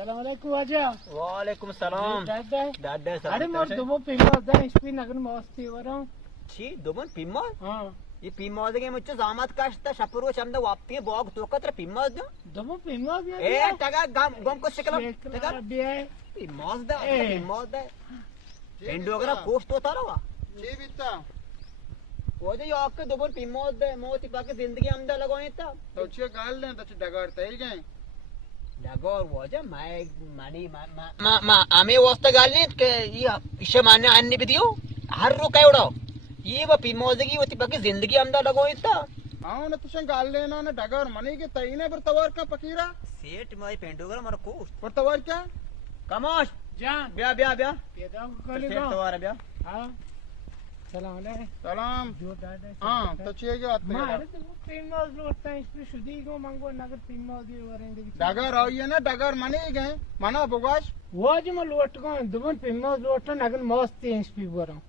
सलाम अलैकुम आजा। वालेकुम सलाम. Dadda. Hadi mor dumo pimmoz da hiçbir nakın masti varam. Çi dumun pimmoz? Ha. ये pimmoz ge mucce zamat kaçta şapuru çamda vapti bog tokatra pimmoz da. Dumo pimmoz ya. Taga gom ko şekla. Taga biye. pimmoz da Endogara kost होता रहा. जी बिता वो जो आपके दुबन pimmoz da मोती बाकी जिंदगी हमदा लगोनी था. तो चे गाल ले तो डगार तई गए डगोर वो जो मैं मानी मा आमे वस्त गालने के ये इशे माने अन्य भी दियो हर रो काय उड़ो ये वो pimmoz की वो बाकी जिंदगी हमदा लगोनी था. आओ ना तुझे गाल लेना ना डगार मनी के तई ने पर तवार का पकीरा सेठ मैं पेंडोगर मर कोस्ट पर तवार क्या कमोश जान. ब्या Peda सेठ kali तवार ब्या. हाँ. सलाम अलैकुम. सलाम जो दादा. हां तो चे के आते मारे तो pimmoz लोटता है इसमें शुद्धि को मंगो नगर pimmoz ये वरेंगे. डगार आओ ये ना डगार मनी गए मना बुगाश वो जो मैं लोट को दुबन pimmoz लोटता नगर मस्ती है इसमें वरम.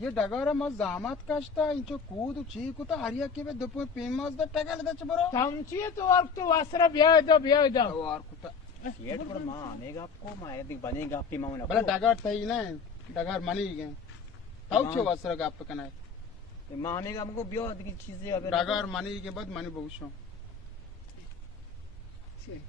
ये डगार मत जामत काश्ता इंचो कूद ची को तो हरिया के बे दुप पेमस द टगल द चबरो समझिए तो और तो वासरा ब्याह दो. और कुता सेठ पर मां आनेगा आपको मां यदि बनेगा आपकी मां भला डगार तई ने डगार मनी गए ताऊ छो वस्त्र का आप कना मां आनेगा हमको ब्यो की चीजें अगर डगार मनी के बाद मनी बहुशो ठीक.